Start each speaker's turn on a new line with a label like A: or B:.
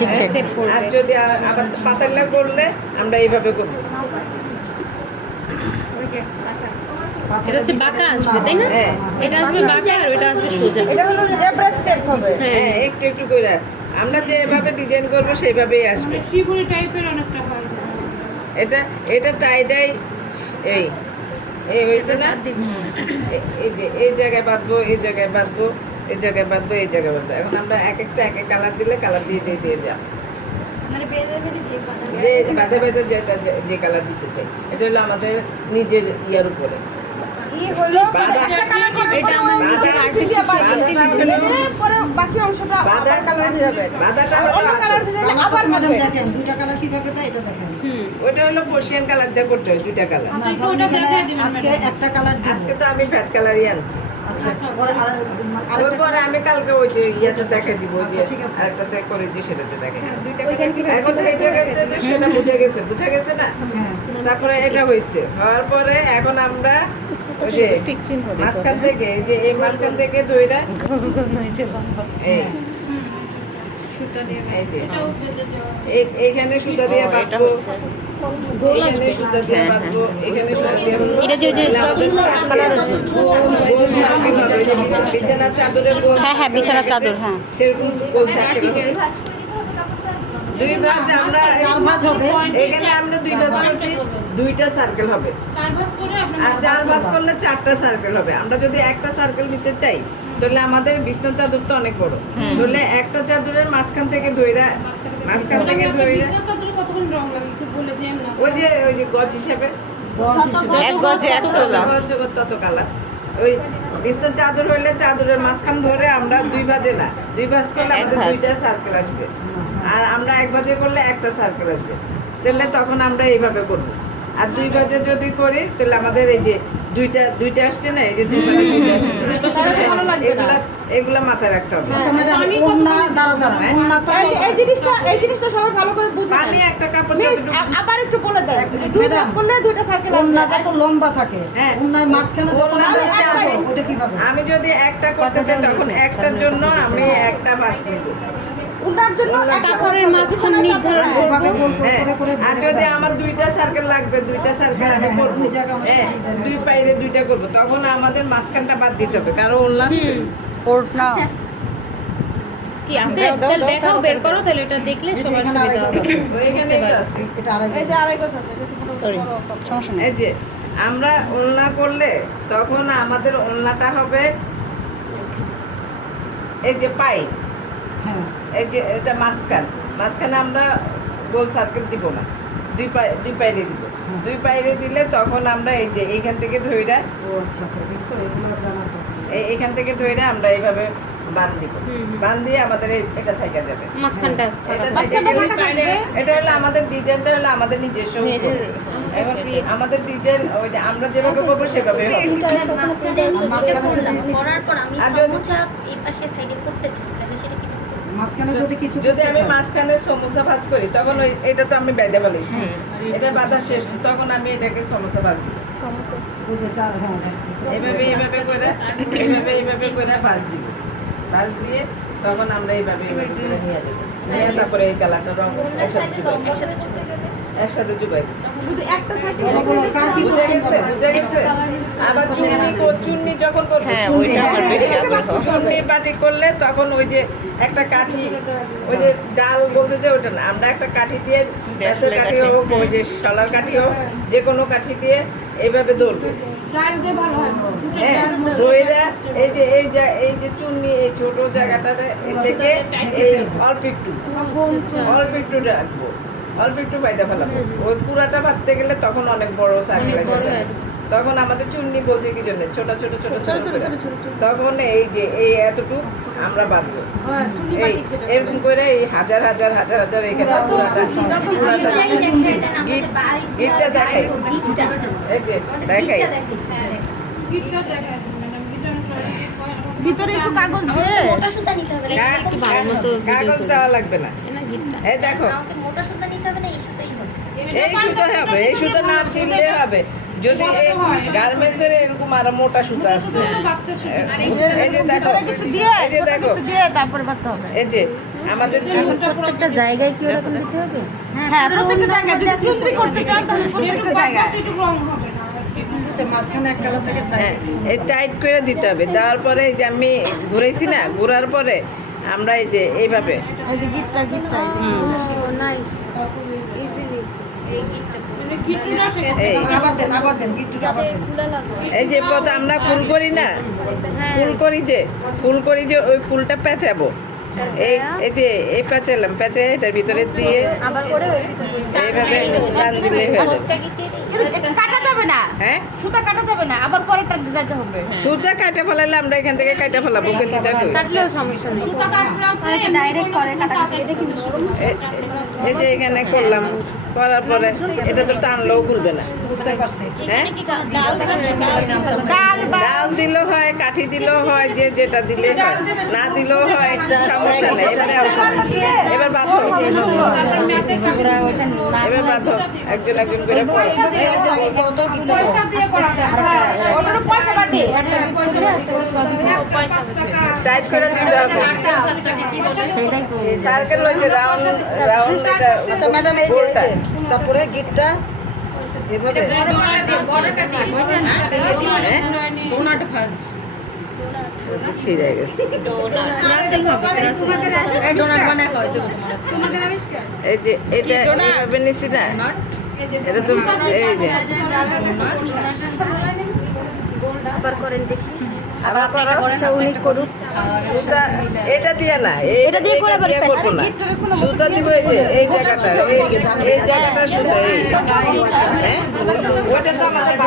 A: দিচ্ছে।
B: আর যদি আবার করলে আমরা এইভাবে করব।
A: এটা হচ্ছে বাঁকা আসবে তাই না?
B: হ্যাঁ।
A: এটা আসবে বাঁকা আর ওটা আসবে সোজা।
C: এটা হলো জেব্রা স্টেপ হবে।
B: হ্যাঁ। একটু একটু করে আমরা যেভাবে ডিজাইন করব সেইভাবেই আসবে।
D: শিবুরি টাইপের অনেকটা হয়।
B: এটা এটা টাইটাই এই। এই হয়েছে না? এই যে এই জায়গায় বাঁধবো এই জায়গায় বাঁধবো। এই জায়গায় বাঁধবো এই জায়গায় বাঁধবো। এখন আমরা এক একটা এক এক কালার দিলে কালার দিয়ে দিয়ে দিয়ে যাও
D: মানে যে বাঁধা
B: যে বাঁধে বেঁধে যেটা যে- যে কালার দিতে চাই এটা হলো আমাদের নিজের ইয়ার উপরে। ওটা হলো পর্সিয়ান কালার দিয়ে করতে হয় দুইটা কালার
E: আজকে একটা কালার
B: আজকে তো আমি ফ্যাট কালারই আনছি।
E: পরে আর
B: ওই
E: আরেকটা
B: পরে আমি কালকে ওই যে ইয়াতে দেখে দিব যে
E: ঠিক আছে।
B: আরেকটাতে করে যে সেটাতে দেখে এখন এই জায়গাতে যে সেটা বুঝে গেছে বুঝে গেছে না?
E: হ্যাঁ।
B: তারপরে এটা হয়েছে হওয়ার পরে এখন আমরা ওই যে মাঝখান থেকে যে এই মাঝখান থেকে দইটা এই এইখানে সুতা দিয়ে
A: ও, হ্যাঁ, হ্যাঁ, হ্যাঁ, বিছানার
B: সার্কেল
A: চাদর, হ্যাঁ।
B: দুই ভাঁজ আমরা
E: চার ভাঁজ হবে।
B: এখানে আমরা দুই করছি দুইটা সার্কেল হবে।
D: চার বাস করে
B: আর
D: আপনার
B: চার ভাঁজ করলে চারটা সার্কেল হবে। আমরা যদি একটা সার্কেল দিতে চাই তাহলে আমাদের বিছনা চাদর তো অনেক বড়। তাহলে একটা চাদরের মাঝখান থেকে ধইরা মাঝখান থেকে ধইরা
D: কতক্ষণ রং লাগে একটু বলে দিই না।
B: ওই যে ওই যে গজ হিসেবে।
E: গজ হিসেবে?
A: এক গজে এক তোলা
B: গজ জগৎ তত কালা ওই বিছনা চাদর হইলে চাদরের মাঝখান ধরে আমরা দুই ভাজে না। দুই ভাজ করলে আমাদের দুইটা সার্কেল আসবে। আর আমরা এক ভাজে করলে একটা সার্কেল আসবে। তাহলে তখন আমরা এইভাবে করব। আর দুই বাজে যদি করি তাহলে আমাদের এই যে দুইটা দুইটা আসছে না এই যে দুই ভাজে দুইটা আসছে। এগুলা এগুলা মাথায় রাখতে হবে।
E: আচ্ছা
B: হ্যাঁ?
C: এই জিনিসটা এই জিনিসটা সবাই ভালো করে বুঝে
B: পানি একটা কাপড়
C: Miss,
B: যতটুকু
C: আ- আবার একটু বলে দেন।
E: এক-
C: দুই
E: ম্যাডাম,
C: কাজ করলে দুইটা সার্কেল
E: ওন্নাটা তো লম্বা থাকে।
B: হ্যাঁ।
E: ওন্নার মাঝখানে যখন আমরা
B: একটা
E: একটা
B: আছে।
E: ওটা কীভাবে?
B: আমি যদি একটা করতে চাই তখন একটার জন্য আমি একটা ভাজ নিব।
C: উনার জন্য
A: কাপড়ের মাঝখান নির্ধারণ
B: হ্যাঁ,
E: করে করে
B: আর যদি আমার দুইটা সার্কেল লাগবে দুইটা সার্কেল
E: হ্যাঁ,
B: আমি
E: হ্যাঁ,
B: করব।
E: দুই
B: হ্যাঁ, পাইরে দুইটা করব। তখন আমাদের মাঝখানটা বাদ দিতে হবে কারণ ওল্লা
A: কি আছে? তাহলে দেখাও বের করো তাহলে এটা দেখলে সবার সুবিধা হবে।
B: ওইখানে এটা আছে।
E: এটা আরেক
C: এই যে আড়াই আছে।
A: সরি সমস্যা নেই।
B: এই যে আমরা ওলনা করলে তখন আমাদের ওলনাটা হবে এই যে পাই।
E: হ্যাঁ।
B: এই যে এটা মাঝখান। মাঝখানে আমরা গোল সার্কেল দিব না। দুই পাই দুই পাইরে দিব। দুই পাইরে দিলে তখন আমরা এই যে এইখান থেকে ধইরা
E: ও আচ্ছা আচ্ছা দেখছ এগুলো।
B: এই- এইখান থেকে ধইরা আমরা এইভাবে বান দিব। বান দিয়ে আমাদের এই- এটা থেকে যাবে।
A: মাঝখানটা।
B: এটা
C: থাকবে।
B: এটা হলো আমাদের ডিজাইনটা হলো আমাদের নিজস্ব। এখন আমাদের ডিজাইন ওই যে আমরা যেভাবে করব সেভাবে হবে।
E: মাঝখানে
F: করার পর আমি
B: আর যদি-
F: এই পাশে সাইডে করতে চাই তাহলে সেটা কি
E: মাঝখানে যদি কিছু
B: যদি আমি মাঝখানে সমোসা ভাজ করি তখন ওই এটা তো আমি বেঁধে বলেছি এটা বাঁধা শেষ তখন আমি এটাকে সমোসা ভাজ দিই।
E: হ্যাঁ হ্যাঁ।
B: এইভাবে এইভাবে করে এইভাবে এইভাবে করে ভাজ দিব ভাজ দিয়ে তখন আমরা এইভাবে এইভাবে করে নিয়ে যাব। নিয়ে তারপরে এই কালারটা রং একসাথে
F: একসাথে
B: চুবাই।
C: শুধু একটা
B: বুঝে গেছে? বুঝে গেছে? আবার চুন্নি যখন করব
A: হ্যাঁ
B: করলে তখন ওই যে একটা কাঠি ওই যে ডাল বলতে যে ওটা না আমরা একটা কাঠি দিয়ে গ্যাসের কাঠি। হোক ওই যে শলার কাঠি হোক যে কোনো কাঠি দিয়ে এইভাবে দৌড়বে।
D: হয়।
B: দইরা এই যে এই যে এই যে চুন্নি এই ছোট থেকে এই অল্প একটু। অল্প একটু রাখব। অল্প একটু বাইদা ফেলাবো ওই পুরাটা ভাবতে গেলে তখন অনেক বড়
A: হয়।
B: তখন আমাদের চুন্নি বলছে কি জন্য? ছোট ছোট ছোট ছোট ছোট তখন এই যে এই এতটুক আমরা বাঁধবো।
C: হ্যাঁ,
B: এই এরকম করে এই হাজার হাজার হাজার হাজার এখানে গিটটা দেখাই এই যে দেখাই
C: ভিতরে একটু কাগজ দিয়ে
F: মোটা সুতা নিতে হবে না
B: কাগ-
A: একটু ভালো মতো
B: কাগজ- কাগজ দেওয়া লাগবে না।
A: না
B: এই দেখো।
F: মোটা সুতা নিতে হবে না এই সুতাই হবে।
B: এই সুতো হবে এই সুতো না হবে। যদি এই গার্মেন্টস এর এরকম আরও মোটা সুতো আছে
D: বাড়তে
B: এই যে দেখো
C: কিছু দিয়ে
B: এই যে দেখো।
C: কিছু দিয়ে তারপরে বাঁধতে হবে।
B: এই যে আমাদের
C: প্রত্যেকটা জায়গায় কি ওরকম দিতে হবে? হ্যাঁ প্রত্যেকটা জায়গায় যদি চুন্দ্রি করতে চান তাহলে প্রত্যেকটা জায়গায়।
D: একটু রং হবে না।
E: আচ্ছা, মাঝখানে এক কালার থেকে
B: হ্যাঁ এই টাইট করে দিতে হবে। দেওয়ার পরে এই যে আমি ঘুরাইছি না ঘোরার পরে আমরা এই যে এইভাবে।
C: এই যে গিফটটা গিফটটা এই যে
A: নাইস ইজিলি এই গিফটটা
D: কিটুটা সেটা
B: এই।
E: আবার দেন আবার দেন গিফটটা আবার দেন।
B: এই যে পথ আমরা ফুল করি না? ফুল করি যে ফুল করি যে ওই ফুলটা পেঁচাবো। এই এই যে এই পেঁচালাম পেঁচে এটার ভিতরে দিয়ে এইভাবে টান দিলে হয়ে
C: কাটা যাবে না।
B: হ্যাঁ?
C: সুতা কাটা যাবে না আবার পরেরটা দিতে হবে।
B: সুতা কাটে ফেলালে আমরা এখান থেকে কাটে ফেলাবো কেজিটা
A: কাটলেও সমস্যা নেই।
D: সুতা কাটলেও
C: ডাইরেক্ট করে কাটা এটা কিন্তু
B: এই যে এখানে করলাম করার পরে এটা তো টানলেও খুলবে না।
E: বুঝতে
B: হ্যাঁ?
C: ডাল?
B: দিলেও হয় কাঠি দিলেও হয় যে যেটা দিলে হয়। না দিলেও হয় সমস্যা নেই। এবারে এবার বাঁধো এবার বাঁধো একজন একজন করে
C: বাড়বে
B: টাইট করে। দিতে হবে। সার্কেল ওই যে রাউন্ড রাউন্ড
E: আচ্ছা ম্যাডাম এই যে এই যে তারপরে গিফটটা এভাবে। ডোনাট ভাজ।
B: ছিঁড়ে গেছে। এই যে এটা এইভাবে নিছি না। এটা তো এই যে।
A: আবার করেন দেখি।
B: আবার করো
A: আচ্ছা উনি করুক
B: সুতা এটা দিয়ে না এই-
A: এটা দিয়ে করে
B: করব না। সুতা দিব এই যে এই জায়গাটা এই এই জায়গাটা সুতা এই? ওইটা তো আমাদের